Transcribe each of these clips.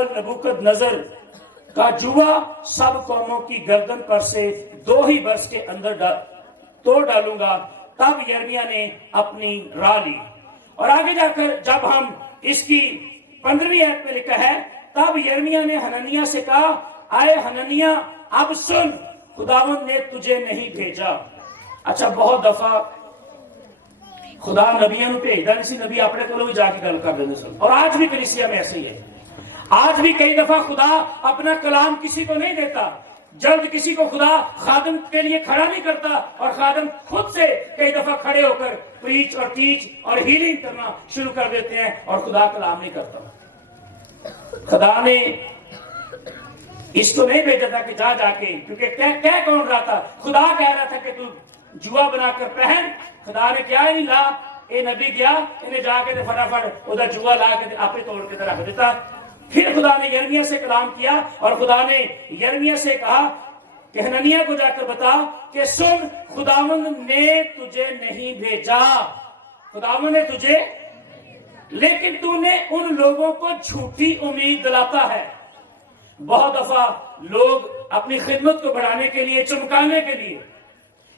بابل नबूकदनजर का जुआ सब कौमों की गर्दन पर से 2 ही वर्ष के अंदर तोड़ डालूंगा। तब यिर्मयाह ने अपनी राह ली। और आगे जाकर जब हम इसकी 15वीं आयत में लिखा है, तब यिर्मयाह ने हननिय्याह से कहा, आए हननिय्याह, अब सुन, खुदावंद ने तुझे नहीं भेजा। अच्छा, बहुत दफा खुदा नबियों ਨੂੰ ਭੇਜਦਾ ਨਹੀਂ ਸੀ, ਨਬੀ ਆਪਣੇ ਕੋਲੋਂ ਵੀ ਜਾ ਕੇ ਗੱਲ ਕਰ ਦਿੰਦੇ ਸਨ। और आज भी कलीसिया में ऐसे ही है। आज भी कई दफा खुदा अपना कलाम किसी को नहीं देता। जल्द किसी को खुदा खादम के लिए खड़ा नहीं करता, और खादम खुद से कई दफा खड़े होकर प्रीच और टीच और हीलिंग करना शुरू कर देते हैं, और खुदा कलाम नहीं करता। खुदा ने इसको नहीं भेजा था कि जा जाके, क्योंकि क्या कौन रहा था? खुदा कह रहा था कि तू जुआ बनाकर पहन। खुदा ने क्या ही ला, ये नबी गया, इन्हें जाके तो फटाफट उधर जुआ ला के आपे तोड़ के रख देता। फिर खुदा ने यिर्मयाह से कलाम किया, और खुदा ने यिर्मयाह से कहा कि हननिय्याह को जाकर बता कि सुन, खुदावंद ने तुझे नहीं भेजा, खुदावंद ने तुझे, लेकिन तूने उन लोगों को झूठी उम्मीद दिलाता है। बहुत दफा लोग अपनी खिदमत को बढ़ाने के लिए, चमकाने के लिए,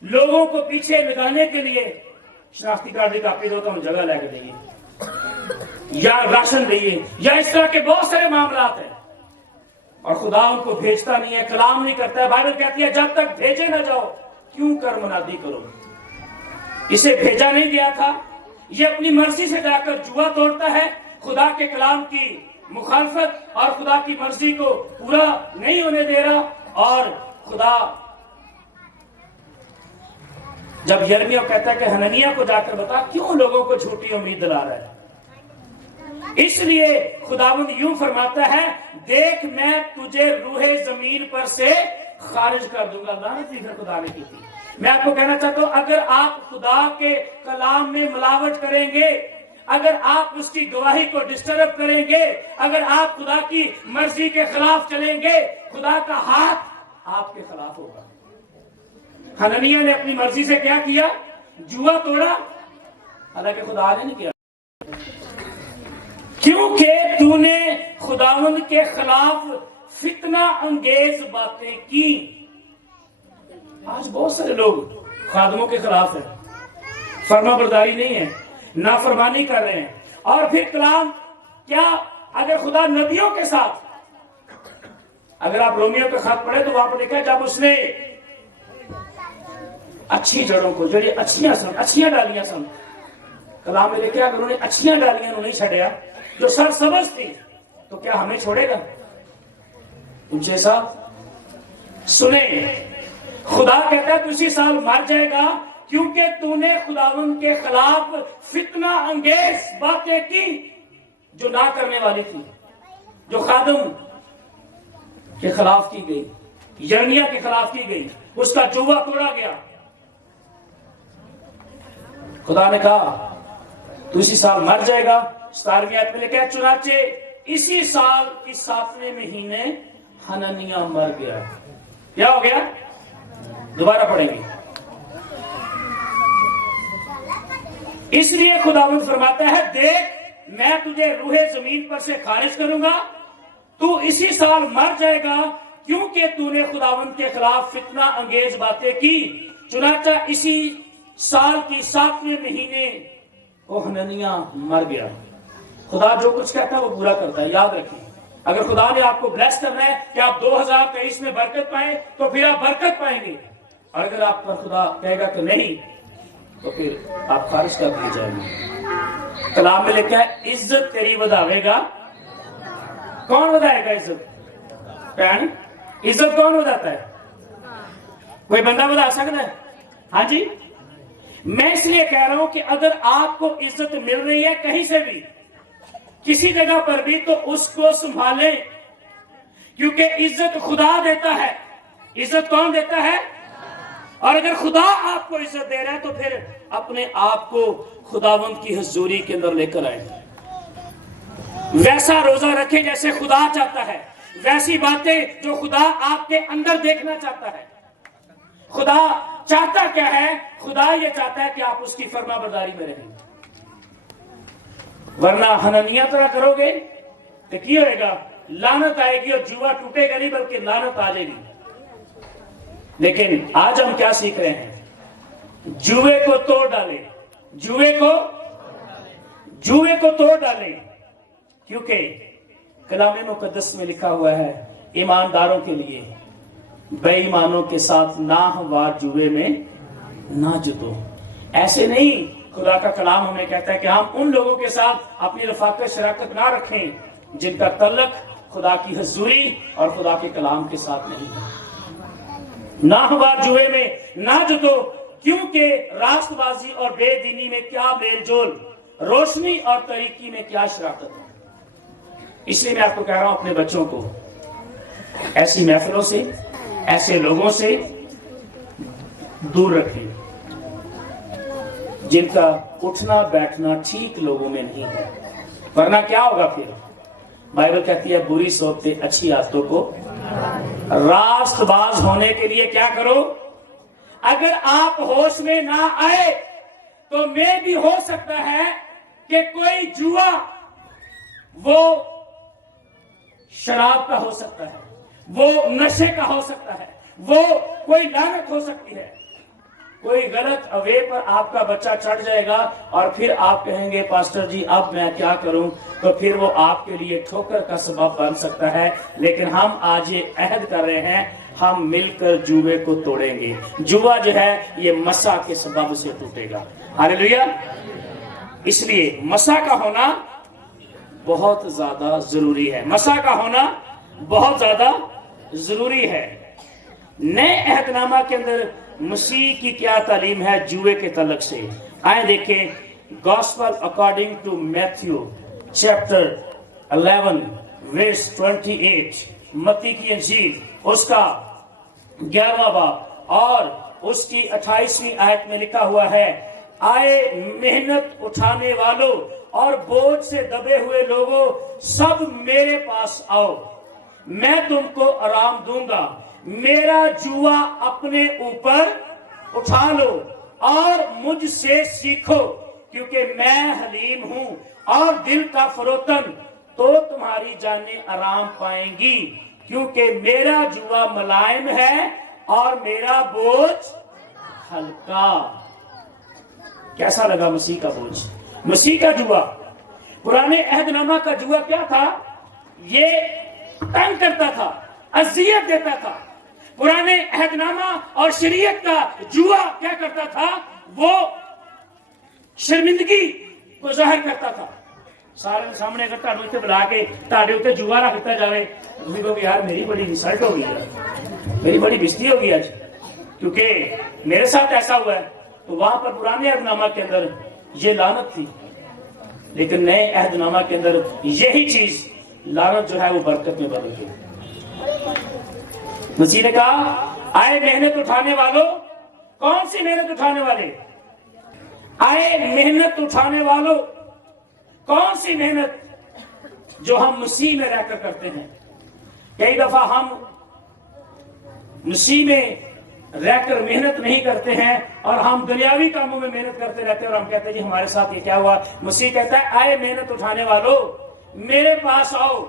लोगों को पीछे लगाने के लिए शनाख्ती कार्ड की कापी दो तो हम जगह लेके देंगे, या राशन देंगे, या इस तरह के बहुत सारे मामलात हैं, और खुदा उनको भेजता नहीं है, कलाम नहीं करता है। बाइबल कहती है जब तक भेजे ना जाओ क्यों कर मुनादी करो। इसे भेजा नहीं गया था, ये अपनी मर्जी से जाकर जुआ तोड़ता है, खुदा के कलाम की मुखालफत और खुदा की मर्जी को पूरा नहीं होने दे रहा। और खुदा जब यिर्मयाह कहता है कि हननिय्याह को जाकर बता, क्यों लोगों को झूठी उम्मीद दिला रहा है, इसलिए खुदावंद यूं फरमाता है, देख मैं तुझे रूहे जमीन पर से खारिज कर दूंगा। लानत भी खुदा ने की थी। मैं आपको कहना चाहता हूं, अगर आप खुदा के कलाम में मिलावट करेंगे, अगर आप उसकी गवाही को डिस्टर्ब करेंगे, अगर आप खुदा की मर्जी के खिलाफ चलेंगे, खुदा का हाथ आपके खिलाफ होगा। हननिय्याह ने अपनी मर्जी से क्या किया? जुआ तोड़ा, हालांकि खुदा ने नहीं किया, क्योंकि तूने खुदावंद के खिलाफ फितना अंगेज बातें की। आज बहुत सारे लोग खादमों के खिलाफ है, फर्माबरदारी नहीं है, नाफरमानी कर रहे हैं। और फिर कलाम क्या, अगर खुदा नबियों के साथ, अगर आप रोमियो का खत पढ़े तो वहां पर लिखा है, जब उसने अच्छी जड़ों को, जो अच्छियां डालियां सन, कलाम में लिखा, अगर उन्हें अच्छियां डालियां नहीं छड़िया जो सरसब्ज थी, तो क्या हमें छोड़ेगा? उनसे साहब सुने, खुदा कहता है तू इसी साल मर जाएगा, क्योंकि तूने खुदावंद के खिलाफ फितना अंगेज बातें की जो ना करने वाली थी, जो खादम के खिलाफ की गई, यिर्मयाह के खिलाफ की गई, उसका जुआ तोड़ा गया। खुदा ने कहा तू इसी साल मर जाएगा। 17वीं आयत में लिखा है, चुनाचे इसी साल की 7वें महीने हननिय्याह मर गया। क्या हो गया? दोबारा पढ़ेंगे। इसलिए खुदावंद फरमाता है, देख मैं तुझे रूहे जमीन पर से खारिज करूंगा, तू इसी साल मर जाएगा, क्योंकि तूने खुदावंद के खिलाफ फितना अंगेज बातें की। चुनाचा इसी साल की 7वें महीने वो हननिय्याह मर गया। खुदा जो कुछ कहता है वो पूरा करता है, याद रखिए। अगर खुदा ने आपको ब्लेस करना है कि आप 2023 में बरकत पाए, तो फिर आप बरकत पाएंगे, और अगर आप पर खुदा कहेगा कि नहीं, तो फिर आप खारिज कर दिए जाएंगे। कलाम में लिखा है, इज्जत तेरी बढ़ावेगा। कौन बढ़ाएगा इज्जत? भैन, इज्जत कौन बढ़ाता है? कोई बंदा बढ़ा सकता है? हाँ जी। मैं इसलिए कह रहा हूं कि अगर आपको इज्जत मिल रही है कहीं से भी, किसी जगह पर भी, तो उसको संभालें, क्योंकि इज्जत खुदा देता है। इज्जत कौन देता है? और अगर खुदा आपको इज्जत दे रहा है तो फिर अपने आप को खुदावंद की हुजूरी के अंदर लेकर आए, वैसा रोजा रखें जैसे खुदा चाहता है, वैसी बातें जो खुदा आपके अंदर देखना चाहता है। खुदा चाहता क्या है? खुदा ये चाहता है कि आप उसकी फरमाबरदारी में रहें, वरना हननिय्याह तरह करोगे तो की होएगा? लानत आएगी और जुआ टूटेगा नहीं बल्कि लानत आ जाएगी। लेकिन आज हम क्या सीख रहे हैं? जुए को तोड़ डाले, जुए को तोड़ डाले, क्योंकि कलाम मुकद्दस में लिखा हुआ है ईमानदारों के लिए बेईमानों के साथ नाहवार जुए में ना जुटो। ऐसे नहीं, खुदा का कलाम हमें कहता है कि हम उन लोगों के साथ अपनी रफाकत शराकत ना रखें जिनका तल्लक खुदा की हजूरी और खुदा के कलाम के साथ नहीं है। नाहवार जुए में ना जुटो, क्योंकि रास्तबाजी और बेदीनी में क्या मेलजोल, रोशनी और तरीकी में क्या शराकत है। इसलिए मैं आपको कह रहा हूं, अपने बच्चों को ऐसी महफिलों से, ऐसे लोगों से दूर रखें जिनका उठना बैठना ठीक लोगों में नहीं है, वरना क्या होगा फिर? बाइबल कहती है बुरी सोबतें अच्छी आदतों को, रास्तबाज होने के लिए क्या करो? अगर आप होश में ना आए तो मैं भी हो सकता है कि कोई जुआ वो शराब का हो सकता है, वो नशे का हो सकता है, वो कोई लानत हो सकती है। कोई गलत अवे पर आपका बच्चा चढ़ जाएगा और फिर आप कहेंगे पास्टर जी अब मैं क्या करूं, तो फिर वो आपके लिए ठोकर का सबब बन सकता है। लेकिन हम आज ये अहद कर रहे हैं, हम मिलकर जुए को तोड़ेंगे। जुआ जो है ये मसा के सबब से टूटेगा। हालेलुया। इसलिए मसा का होना बहुत ज्यादा जरूरी है, मसा का होना बहुत ज्यादा जरूरी है। नए अहदनामा के अंदर मसीह की क्या तालीम है जुए के तल्लक से? आए देखें gospel according to Matthew chapter 11 verse 28, मत्ती की इंजील उसका 11वां बाब और उसकी 28वीं आयत में लिखा हुआ है, आए मेहनत उठाने वालों और बोझ से दबे हुए लोगों, सब मेरे पास आओ, मैं तुमको आराम दूंगा। मेरा जुआ अपने ऊपर उठा लो और मुझसे सीखो, क्योंकि मैं हलीम हूं और दिल का फरोतन, तो तुम्हारी जानें आराम पाएंगी। क्योंकि मेरा जुआ मुलायम है और मेरा बोझ हल्का। कैसा लगा मसीह का बोझ, मसीह का जुआ? पुराने अहदनामा का जुआ क्या था? ये तंग करता था, अजियत देता था। पुराने अहदनामा और शरीयत का जुआ क्या करता था? वो शर्मिंदगी को जाहिर करता था। सारे सामने अगर ताड़ू से बुला के ताड़े उत्ते जुआ रख दिता जाए, तुम कहोगे यार मेरी बड़ी इंसल्ट हो गई है, मेरी बड़ी बेइज्जती होगी आज, क्योंकि मेरे साथ ऐसा हुआ है। तो वहां पर पुराने अहदनामा के अंदर ये लानत थी, लेकिन नए अहदनामा के अंदर यही चीज लानत जो है वो बरकत में बदल गई। मसीह ने कहा आए मेहनत उठाने वालों। कौन सी मेहनत उठाने वाले? आए मेहनत उठाने वालों। कौन सी मेहनत? जो हम मसीह में रहकर करते हैं। कई दफा हम मसीह में रहकर मेहनत नहीं करते हैं और हम दुनियावी कामों में मेहनत करते रहते हैं और हम कहते हैं जी हमारे साथ ये क्या हुआ। मसीह कहता है आए मेहनत उठाने वालों, मेरे पास आओ।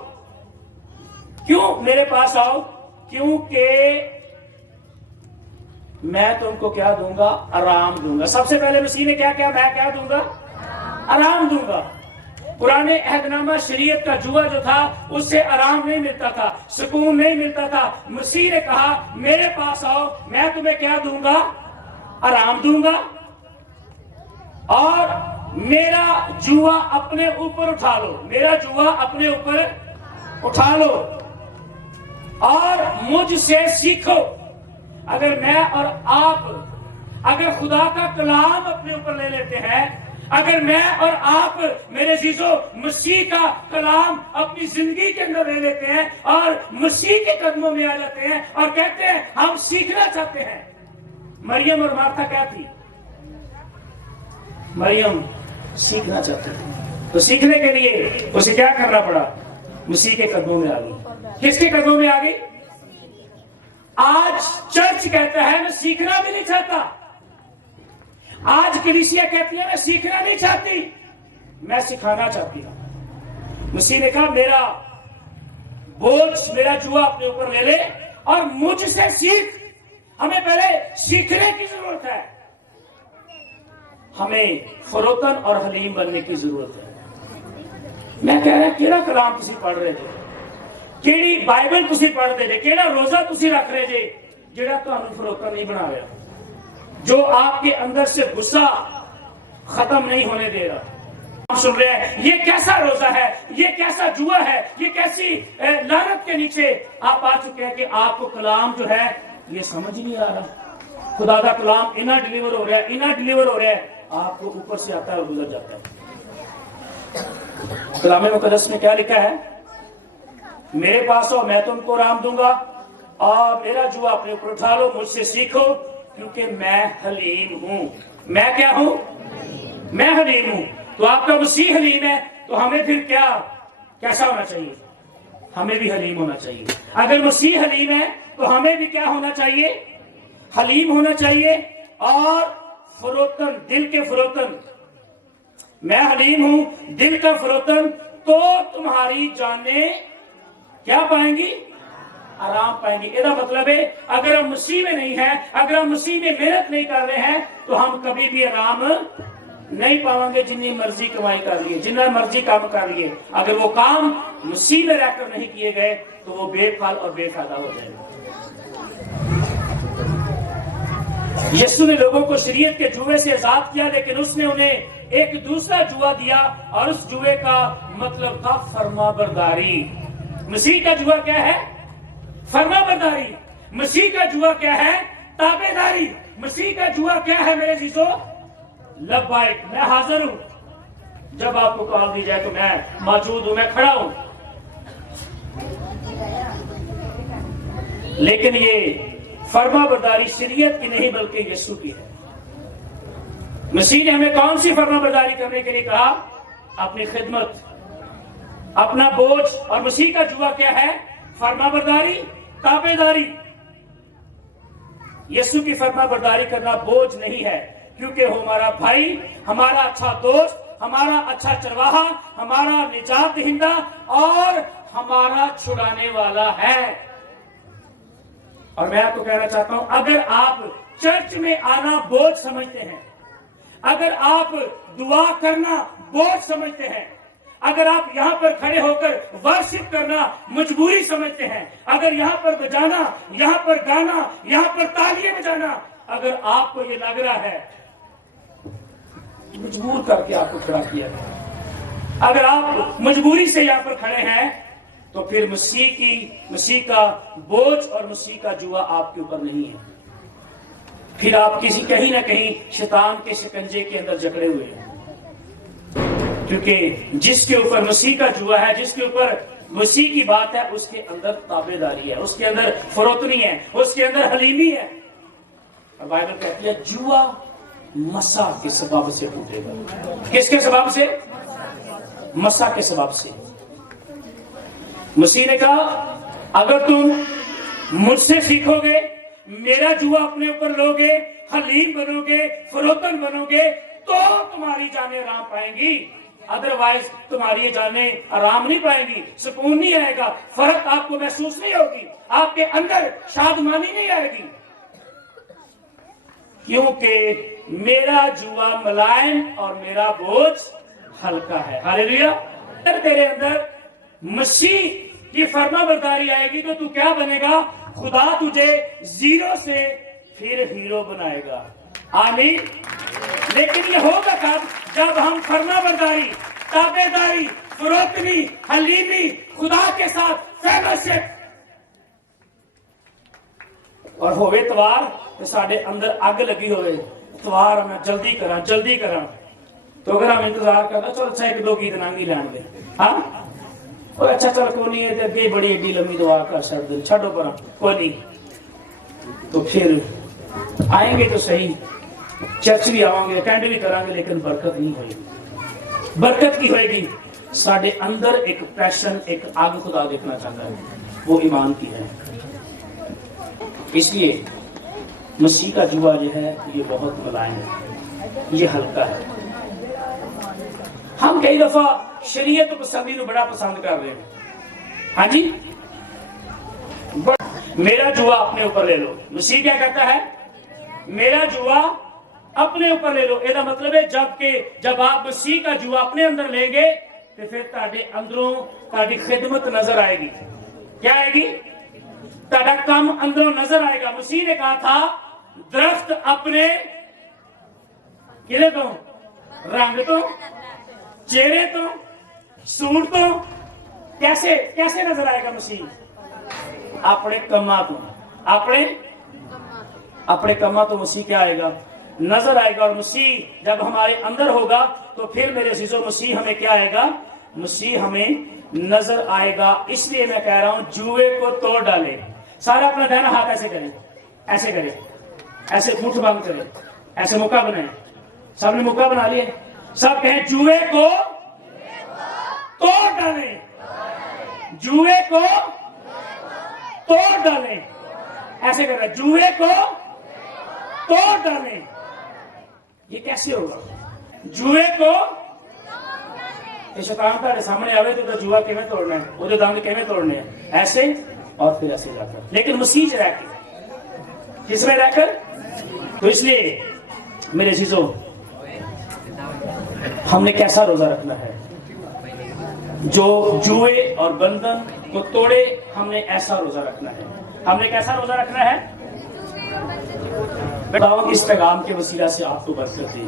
क्यों मेरे पास आओ? क्योंकि मैं तुमको क्या दूंगा? आराम दूंगा। सबसे पहले मसीह ने क्या किया? मैं क्या दूंगा? आराम दूंगा। पुराने अहदनामा शरीयत का जुआ जो था उससे आराम नहीं मिलता था, सुकून नहीं मिलता था। मसीह ने कहा मेरे पास आओ, मैं तुम्हें क्या दूंगा? आराम दूंगा और मेरा जुआ अपने ऊपर उठा लो। मेरा जुआ अपने ऊपर उठा लो और मुझसे सीखो। अगर मैं और आप अगर खुदा का कलाम अपने ऊपर ले लेते हैं, अगर मैं और आप मेरे अजीजों मसीह का कलाम अपनी जिंदगी के अंदर ले लेते हैं और मसीह के कदमों में आ जाते हैं और कहते हैं हम सीखना चाहते हैं। मरियम और मार्था क्या थी? मरियम सीखना चाहती थी, तो सीखने के लिए उसे क्या करना पड़ा? मसीह के कदमों में आ गई। किसके कदमों में आ गई? आज चर्च कहता है मैं सीखना भी नहीं चाहता। आज कलीसिया कहती है मैं सीखना नहीं चाहती, मैं सिखाना चाहती हूं। मसीह ने कहा मेरा बोझ मेरा जुआ अपने ऊपर ले ले और मुझसे सीख। हमें पहले सीखने की जरूरत है, हमें फरोतन और हलीम बनने की जरूरत है। मैं कह रहा केड़ा कलाम तुसी पढ़ रहे थे, केड़ी बाइबल तुसी पढ़ते थे, केड़ा रोजा तुसी रख रहे थे जेड़ा तुहानू फरोतन नहीं बना रहा, जो आपके अंदर से गुस्सा खत्म नहीं होने दे रहा। हम सुन रहे हैं ये कैसा रोजा है, ये कैसा जुआ है, ये कैसी लानत के नीचे आप आ चुके हैं कि आपको कलाम जो है ये समझ नहीं आ रहा। खुदा का कलाम इना डिलीवर हो रहा है, इना डिलीवर हो रहा है, आपको ऊपर से आता है और गुजर जाता है। कलाम मुकद्दस में क्या लिखा है? मेरे पास आओ मैं तुमको आराम दूंगा और मेरा जुआ अपने ऊपर उठा लो, मुझसे सीखो क्योंकि मैं हलीम हूं। मैं क्या हूं? मैं हलीम हूं। तो आपका मसीह हलीम है, तो हमें फिर क्या कैसा होना चाहिए? हमें भी हलीम होना चाहिए। अगर मसीह हलीम है तो हमें भी क्या होना चाहिए? हलीम होना चाहिए और फरोतन, दिल के फरोतन। मैं हलीम हूं, दिल का फरोतन, तो तुम्हारी जानें क्या पाएंगी? आराम पाएंगी। इसका मतलब है अगर हम मसीह में नहीं है, अगर हम मसीह में मेहनत नहीं कर रहे हैं तो हम कभी भी आराम नहीं पाएंगे। जितनी मर्जी कमाई कर लिए, जितना मर्जी काम कर लिए, अगर वो काम मसीह में रहकर नहीं किए गए तो वो बेफाल और बेफायदा हो जाएगा। यीशु ने लोगों को शरीयत के जुए से आजाद किया, लेकिन उसने उन्हें एक दूसरा जुआ दिया और उस जुए का मतलब था फरमाबरदारी। मसीह का जुआ क्या है? फरमाबरदारी। मसीह का जुआ क्या है? ताबेदारी। मसीह का जुआ क्या है मेरे जीजो? लब्बाइक, मैं हाजिर हूं, जब आपको कॉल दी जाए तो मैं मौजूद हूं, मैं खड़ा हूं। लेकिन ये फरमाबरदारी शरीयत की नहीं बल्कि यीशु की है। मसीह ने हमें कौन सी फरमाबरदारी करने के लिए कहा? अपनी खिदमत, अपना बोझ। और मसीह का जुआ क्या है? फरमाबरदारी, ताबेदारी। यीशु की फरमाबरदारी करना बोझ नहीं है, क्योंकि वो हमारा भाई, हमारा अच्छा दोस्त, हमारा अच्छा चरवाहा, हमारा निजात दहिंदा और हमारा छुड़ाने वाला है। और मैं आपको कहना चाहता हूं, अगर आप चर्च में आना बोझ समझते हैं, अगर आप दुआ करना बोझ समझते हैं, अगर आप यहां पर खड़े होकर वर्शिप करना मजबूरी समझते हैं, अगर यहां पर बजाना, यहां पर गाना, यहां पर तालियां बजाना अगर आपको ये लग रहा है मजबूर करके आपको खड़ा किया गया, अगर आप मजबूरी से यहां पर खड़े हैं, तो फिर मसीह का बोझ और मसीह का जुआ आपके ऊपर नहीं है। फिर आप कहीं ना कहीं शैतान के शिकंजे के अंदर जकड़े हुए हैं। क्योंकि जिसके ऊपर मसीह का जुआ है, जिसके ऊपर मसीह की बात है, उसके अंदर ताबेदारी है, उसके अंदर फरोतनी है, उसके अंदर हलीमी है। और बाइबल कहती है जुआ मसा के सबब से टूटेगा। किसके सबब से? मसा के सबब से। मसीह ने कहा अगर तुम मुझसे सीखोगे, मेरा जुआ अपने ऊपर लोगे, हलीम बनोगे, फरोतन बनोगे, तो तुम्हारी जानें आराम पाएंगी। अदरवाइज तुम्हारी जानें आराम नहीं पाएंगी, सुकून नहीं आएगा, फर्क आपको महसूस नहीं होगी, आपके अंदर शादमानी नहीं आएगी। क्योंकि मेरा जुआ मुलायम और मेरा बोझ हल्का है। हालेलुया। अगर तेरे अंदर मसीह की फरमाबरदारी आएगी तो तू क्या बनेगा? खुदा तुझे जीरो से फिर हीरो बनाएगा। आमीन। लेकिन ये होगा कब? जब हम फरमाबरदारी, ताबेदारी, फरोतनी, हलीमी, खुदा के साथ फेलोशिप और होवे तवार तो साढ़े अंदर अग लगी होवे, तवार मैं जल्दी करा। तो अगर हम इंतजार करना, चल अच्छा एक दो गीत नांगी लैन दे, हाँ और अच्छा चल कोई नहीं है, अगे बड़ी एडी लंबी दुआ कर छड़ छो पर कोई नहीं, तो फिर आएंगे तो सही, चर्च भी आवांगे, अटेंड भी करांगे, लेकिन बरकत नहीं होगी। बरकत की होगी? साढ़े अंदर एक पैशन, एक आग खुदा देखना चाहता है, वो ईमान की है। इसलिए मसीह का जुआ जो है ये बहुत मुलायम है, ये हल्का है। हम कई दफा शरीयत पसंदी को बड़ा पसंद कर रहे हैं। हाँ जी, میرا جوا اپنے اوپر لے لو. مسیح کیا کہتا ہے؟ میرا جوا اپنے اوپر لے لو. یہ مطلب ہے جب آپ مسیح کا جوا اپنے اندر لیں گے تو پھر تہاڈے اندروں تہاڈی خدمت نظر آئے گی. کیا آئے گی؟ تہاڈا کام اندروں نظر آئے گا. مسیح نے کہا تھا درخت اپنے کدے تو رنگ تو چہرے تو سور تو کیسے نظر آئے گا مسیح؟ اپنے کما تو اپنے کما تو مسیح کیا آئے گا؟ نظر آئے گا. اور مسیح جب ہمارے اندر ہوگا تو پھر میرے عزیزو مسیح ہمیں کیا آئے گا؟ مسیح ہمیں نظر آئے گا. اس لیے میں کہہ رہا ہوں جوئے کو توڑ ڈالے. سارا اپنا دہنا ہاتھ ایسے کریں, ایسے کریں, ایسے گھٹ بند کریں, ایسے موقع بنائیں. سب نے موقع بنا لیا. سب کہیں جوئے کو توڑ ڈالیں, جوئے کو توڑ ڈالیں. ایسے کر رہے ہیں جوئے کو توڑ ڈالیں. یہ کیسے ہوگا؟ جوئے کو شیطان تہاڈے سامنے آوے تو جوا کیویں توڑنا ہے, وہ جو دند کیویں توڑنے ہیں, ایسے اور پھر ایسے جا کر. لیکن مسیح سے رہ کے, کس میں رہ کر؟ تو اس لیے میرے عزیزوں ہم نے کیسا روزہ رکھنا ہے جو جوئے اور بندھن کو توڑے؟ ہم نے ایسا روزہ رکھنا ہے. ہم نے کیسا روزہ رکھنا ہے؟ اس پیغام کے وسیلہ سے آپ کو برکت دی.